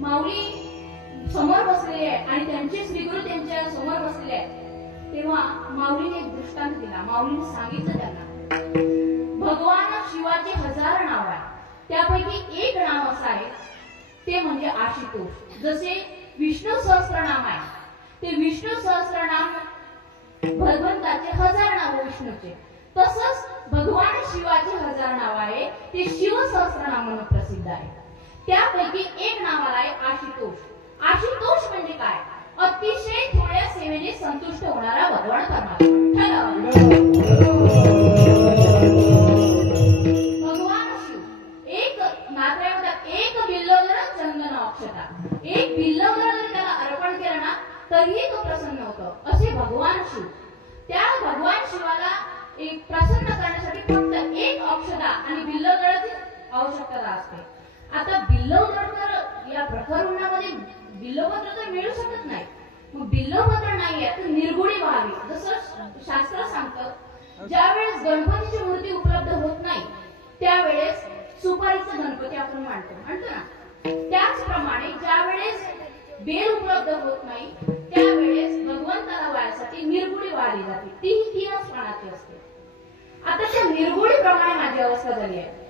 माऊली समोर बसलेले आहे आणि त्यांचे श्रीगुरु त्यांच्या समोर बसलेले आहेत, तेव्हा माऊलीने एक दृष्टांत दिला. माऊलीने सांगितलं त्यांना, भगवान शिवाचे 1000 नाव आहे, त्यापैकी एक नाव असं आहे ते म्हणजे आशुतोष. जसे विष्णू सहस्त्रनाम आहे, ते विष्णू सहस्त्रनाम भगवंताचे 1000 नाव विष्णूचे, तसंच भगवान शिवाचे 1000 नाव आहे ते शिव सहस्त्रनाम म्हणून प्रसिद्ध आहे. त्यापैकी एक नाव आहे आशुतोष. आशुतोष म्हणजे काय? अतिशय थोड्या सेवेने संतुष्ट होणारा भगवान परमात्मा. भगवान शिव एक नात्यामध्ये एक बिल्लवदर चंदन अक्षता, एक बिल्लवदर जरी त्याला अर्पण केलं ना तरीही तो प्रसन्न होतो, असे भगवान शिव. त्या भगवान शिवाला एक प्रसन्न करण्यासाठी फक्त एक अक्षता आणि बिल्लवदराची आवश्यकता असते. आता बिल्लवदर तर या प्रखर उन्हामध्ये बिल्लवदर तर मिळू शकत नाही, मग बिल्लवदर नाहीये तर निर्गुणी व्हावी. जसं शास्त्र सांगतं, ज्यावेळेस गणपतीची मूर्ती उपलब्ध होत नाही त्यावेळेस सुपारीचा गणपती आपण म्हणतो ना, त्याचप्रमाणे ज्यावेळेस बेल उपलब्ध होत नाही त्यावेळेस भगवंताला वायासाठी निर्गुणी वाढली जाते, तीही 3च पानाची असते. आता त्या निर्गुणी प्रमाणे माझी अवस्था झाली आहे.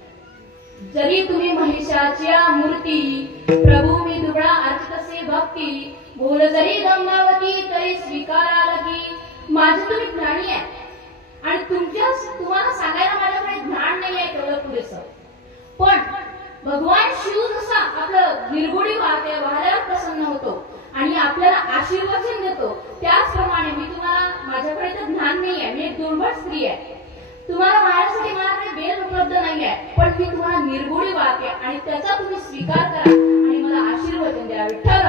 जरी तुम्ही महिषाच्या मूर्ती, प्रभू मी दुबळा अर्चितसे भक्ती, बोल जरी गंगावती तरी स्वीकारा लगी. माझे तुम्ही ज्ञानी आहे आणि तुम्हाला सांगायला माझ्याकडे ज्ञान नाही आहे तेवढं पुरेसं, पण भगवान शिव जसा आपलं निर्गुणी वाहल्यावर प्रसन्न होतो आणि आपल्याला आशीर्वचन देतो, त्याचप्रमाणे मी तुम्हाला, माझ्याकडे तर ज्ञान नाही आहे, मी एक दुर्बळ स्त्री आहे, तुम्हाला माझ्यासाठी माझ्याकडे बेल उपलब्ध नाही आहे, पण मी तुम्हाला निर्गुणी वाहते आणि त्याचा तुम्ही स्वीकार करा आणि मला आशीर्वचन द्या. विठ्ठल.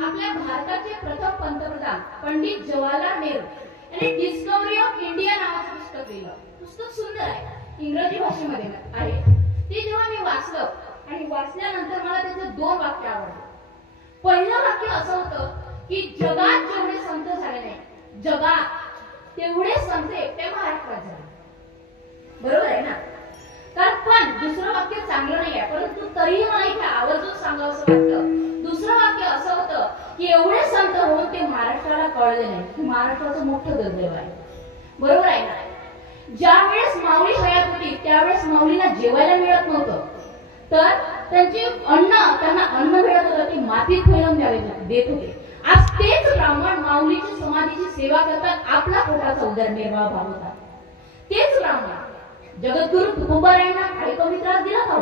आपल्या भारताचे प्रथम पंतप्रधान पंडित जवाहरलाल नेहरू यांनी डिस्कव्हरी ऑफ इंडिया नावाचं पुस्तक लिहिलं. पुस्तक सुंदर आहे, इंग्रजी भाषेमध्ये आहे. ते जेव्हा मी वाचलं आणि वाचल्यानंतर मला त्याचे 2 वाक्य आवडले. पहिलं वाक्य असं होतं की जगात जेवढे संत झाले नाही, जगात तेवढे संत एकट्या महाराष्ट्रात झाले. बरोबर आहे ना? पण दुसरं वाक्य चांगलं नाही आहे, परंतु तरीही मला इथे आवर्जून सांगावं असं वाटतं. दुसरं वाक्य असं होतं की एवढे संत होऊन ते महाराष्ट्राला कळले नाही की महाराष्ट्राचं मोठं दुर्दैव आहे. बरोबर आहे ना? ज्यावेळेस माऊली हयात होती त्यावेळेस माऊलीला जेवायला मिळत नव्हतं, तर त्यांची त्यांना अन्न मिळत होतं ते मातीत फैलून देत होते. आज तेच ब्राह्मण माऊलीची समाधीची सेवा करतात, आपला पोटाचा उदरनिर्वाह भागवतात. तेच ब्राह्मण जगद्गुरु तुकोबारायांना काही कमी त्रास दिला का?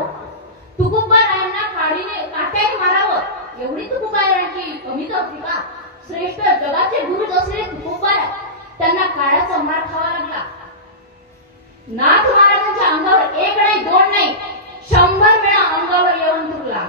तुकोबारायांना काट्याने मारावं एवढी तुकोबारायांची कमी होती का? श्रेष्ठ जगाचे गुरुच असलेले तुकोबार त्यांना काळाचा मार खावा लागला. नाथ महाराजांच्या अंगावर 1 नाही 2 नाही 100 वेळा अंगावर येऊन तुरला.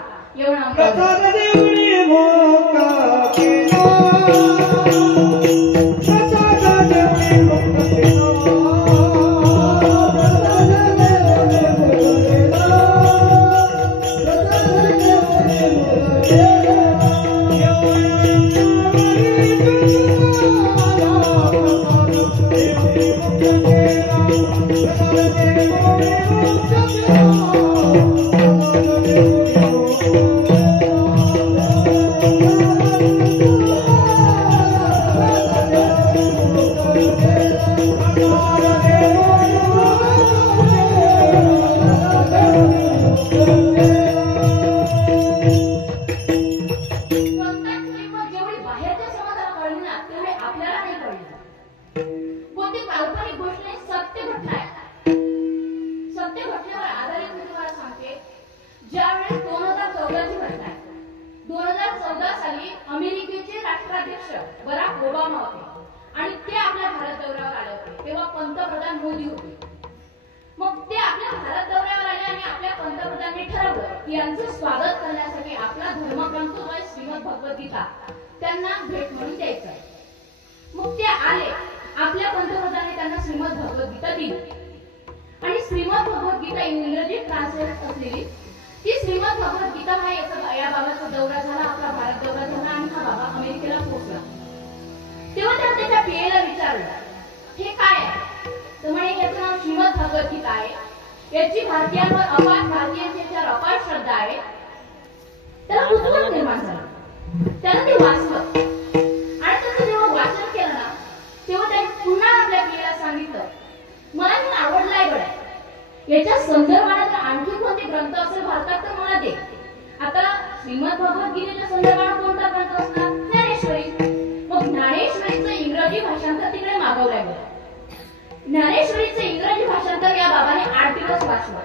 यांचं स्वागत करण्यासाठी आपला धर्मग्रंथ जो आहे श्रीमद भगवद्गीता त्यांना भेट म्हणून द्यायचा आहे. मग ते आले, आपल्या पंतप्रधानांनी त्यांना श्रीमद भगवद्गीता दिली आणि श्रीमद भगवद्गीता इंग्रजी ट्रान्सलेट असलेली ती श्रीमद भगवद्गीता हा या बाबाचा दौरा झाला, आपला भारत दौरा झाला आणि हा बाबा अमेरिकेला पोहोचला. तेव्हा त्याने त्याच्या पीएला विचारलं, हे याची भारतीयांवर भारतीयांची याच्यावर अपार श्रद्धा आहे. त्याला कुतूहल निर्माण झालं. त्यानं ते वाचलं आणि त्याचं जेव्हा वाचन केलं ना तेव्हा त्याने पुन्हा आपल्या पिढीला सांगितलं, मला हे आवडलाय गड्या, याच्या संदर्भात आणखी कोणते ग्रंथ असेल भारतात तर मला दे. आता श्रीमद भगवद्गीतेच्या संदर्भात कोणता ग्रंथ असणार? ज्ञानेश्वरी. मग ज्ञानेश्वरीचं इंग्रजी भाषांतर तिकडे मागवलंय बरं. ज्ञानेश्वरीचं इंग्रजी भाषांतर या बाबाने 8 दिवस वाचलं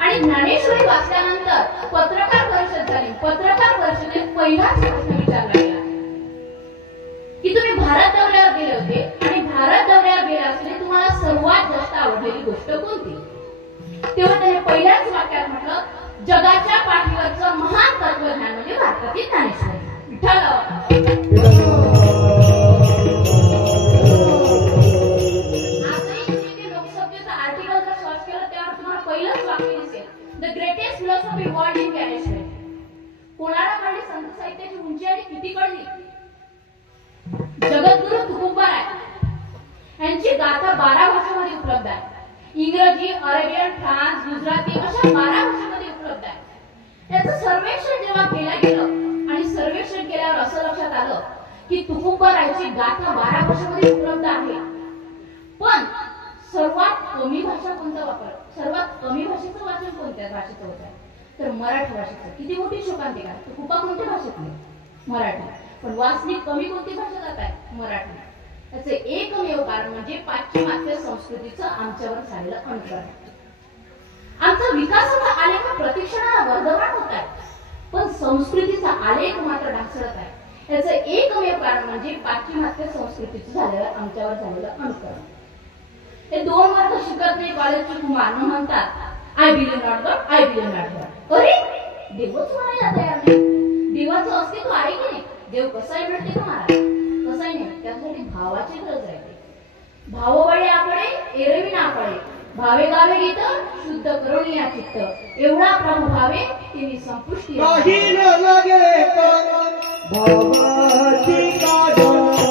आणि ज्ञानेश्वरी वाचल्यानंतर पत्रकार परिषद झाली. पत्रकार परिषदेत पहिलाच प्रश्न विचारला गेला की तुम्ही भारत दौऱ्यावर गेले होते आणि भारत दौऱ्यावर गेले असले तुम्हाला सर्वात जास्त आवडलेली गोष्ट कोणती? तेव्हा त्याने पहिल्याच वाक्यात म्हटलं, जगाच्या पाठीवरचं महान तत्वज्ञान म्हणजे भारतातील ज्ञानेश्वरी. लोकसभेचं आर्टिकल जर सर्च केलं त्यावर तुम्हाला पहिलंच वाक्य दिसेल, the greatest philosophy world in Dnyaneshwari. कोणाला कळली संत साहित्याची उंची आणि किती कळली? जगद्गुरु तुकोबाराय यांची गाथा 12 भाषांमध्ये उपलब्ध आहे. इंग्रजी, अरेबियन, फ्रान्स, गुजराती अशा 12 भाषांमध्ये उपलब्ध आहे. त्याचं सर्वेक्षण जेव्हा केलं गेलं आणि सर्वेक्षण केल्यावर असं लक्षात आलं की तुकोबारायची गाथा 12 भाषांमध्ये उपलब्ध आहे, पण सर्वात कमी भाषा कोणता वापर, सर्वात कमी भाषेचं वाचन कोणत्या भाषेचं होतं? तर मराठी भाषेचं. किती मोठी शोकांतिका. तुकोबा कोणत्या भाषेतली? मराठी. पण वाचनिक कमी कोणती भाषा जात आहे? मराठी. त्याचे एकमेव कारण म्हणजे पाश्चिमात्य संस्कृतीचं आमच्यावर झालेलं अनुकरण. आमचा विकासाचा आलेख प्रतिक्षणाला वर्धमान होत आहे, पण संस्कृतीचा आलेख मात्र ढासळत आहे. याचं एकमेव कारण म्हणजे पाश्चिमात्य संस्कृतीचं झालेलं आमच्यावर झालेलं अनुकरण. हे 2 वर्ग शिकत नाही कॉलेजचे कुमार म्हणतात I believe not God, I believe not God. अरे देवच म्हणायला तयार नाही. देवाचं अस्तित्व आहे की नाही? देव कसाही मिळते का महाराज? कसाही नाही. त्यासाठी भावाची गरज आहे. भावबळे आपले एरवी ना पडे, भावे गावे गीत शुद्ध करुणी या चित्त. एवढा प्रभू भावे तिने संपुष्टी. काही न लागे भावाची काढ, काही न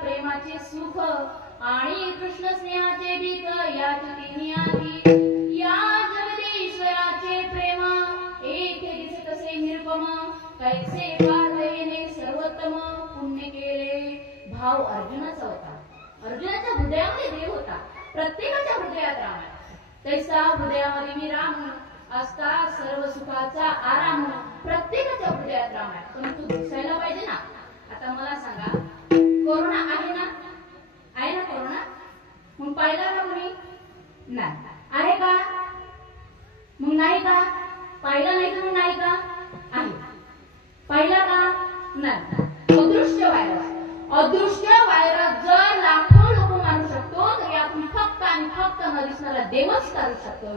प्रेमाचे सुख आणि कृष्ण स्नेहाचे भीक याच तिन्ही आधी. या जगदीश्वराचे प्रेम एक दिसे कसे निरुपम, कैसे पार्वतीने सर्वोत्तम पुण्य केले. भाव अर्जुनाचा होता. अर्जुनाच्या हृदयामध्ये देव होता. प्रत्येकाच्या हृदयात राम आहे. तैसा हृदयामध्ये मी राम असता सर्व सुखाचा आराम. प्रत्येकाच्या हृदयात राम आहे, पण तू दिसायला पाहिजे ना. आता मला सांगा, कोरोना आहे ना? आहे ना कोरोना? मग पाहिला ना कोणी? नाही. आहे का? मग नाही का? पाहिला नाही का? मग नाही का? आहे. पाहिला का? नाही. अदृश्य व्हायरस. अदृश्य व्हायरस जर लाखो लोक मारू शकतो, तर यातून फक्त आणि फक्त न दिसणारा देवच करू शकतो.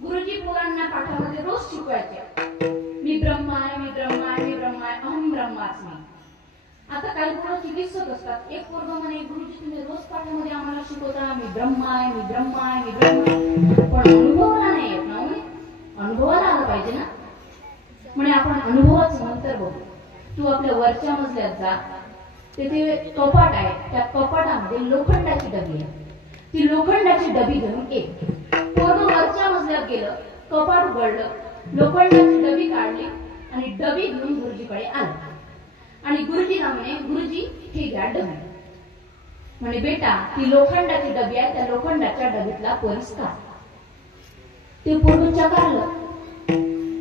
गुरुजी पोरांना पाठामध्ये रोज शिकवायचे, मी ब्रह्मा आहे, मी ब्रह्मा आहे, मी ब्रह्मा आहे, अहम ब्रह्मास्मी. आता काही पोरं चिकित्सक असतात. एक पोरग म्हणे गुरुजी तुम्ही रोज पाठामध्ये आम्हाला शिकवता मी ब्रह्मा आहे मी ब्रह्मा आहे मी ब्रह्मा आहे. पण अनुभवाला नाही येत ना म्हणे. अनुभवाला आलं पाहिजे ना. म्हणे आपण अनुभवाचं मंत्र बघू. तू आपल्या वरच्या मजल्यात जा. तिथे कपाट आहे. त्या कपाटामध्ये लोखंडाची डबी आहे. ती लोखंडाची डबी घेऊन एक पोरग वरच्या मजल्यात गेलं. कपाट उघडलं. लोखंडाची डबी काढली आणि डबी घेऊन गुरुजीकडे आलं. आणि गुरुजीला म्हणे गुरुजी हे घ्या डबी. म्हणे बेटा ती लोखंडाची डबी आहे. त्या लोखंडाच्या डबीतला परिस्कार. ते पोरग चकारलं.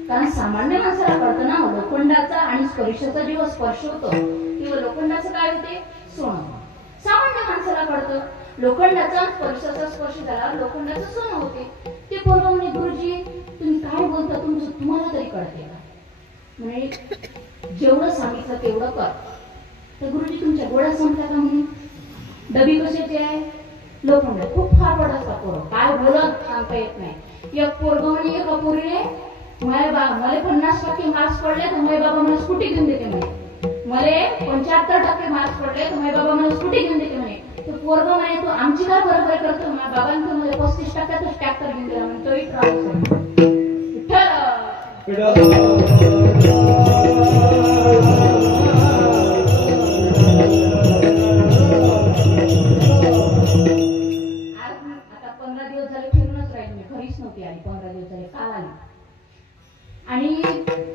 कारण सामान्य माणसाला कळतं ना लोखंडाचा आणि स्पर्शाचा जेव्हा स्पर्श होतो तेव्हा लोखंडाचं काय होते सोनं. सामान्य माणसाला कळतं लोखंडाचा स्पर्शाचा स्पर्श झाला लोखंडाचं सोनं होते. ते पोरग म्हणे गुरुजी तुम्ही काय बोलता तुम्हाला तरी कळते का. म्हणे जेवढं सांगितलं तेवढं कर. तर गुरुजी तुमच्या गोळ्या संपल्या का म्हणे. डबी कशाची आहे लोखंड. खूप फारवड असतात पोरं काय बोलत सांगता येत नाही. एक पोरग म्हणे एका पोरीने मला 50% मार्क्स पडले तर माझे बाबा मला स्कूटी घेऊन देते म्हणे. मला 75% मार्क्स पडले तर माझे बाबा मला स्कूटी घेऊन देते म्हणे. तो पोरग म्हणे तू आमची काय बरोबर करतो. माझ्या बाबांनी तर मला 35%च ट्रॅक्टर घेऊन दिला म्हणे. तोही आता 15 दिवस झाले फिरूनच राहिले. मी घरीच नव्हती आली. 15 दिवस झाले काल आली. आणि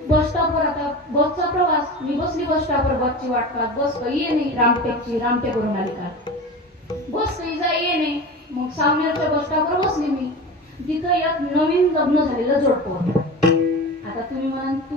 बस स्टॉपवर आता बसचा प्रवास. मी बसली बस स्टॉपवर. बसची वाट पाहत. बस काही ये नाही. रामटेकवरून आली का बस काही जा ये नाही. मग सावनेरच्या बस स्टॉपवर बसली मी. तिथं एक नवीन लग्न झालेलं जोडपं. आता तुम्ही म्हणाल तू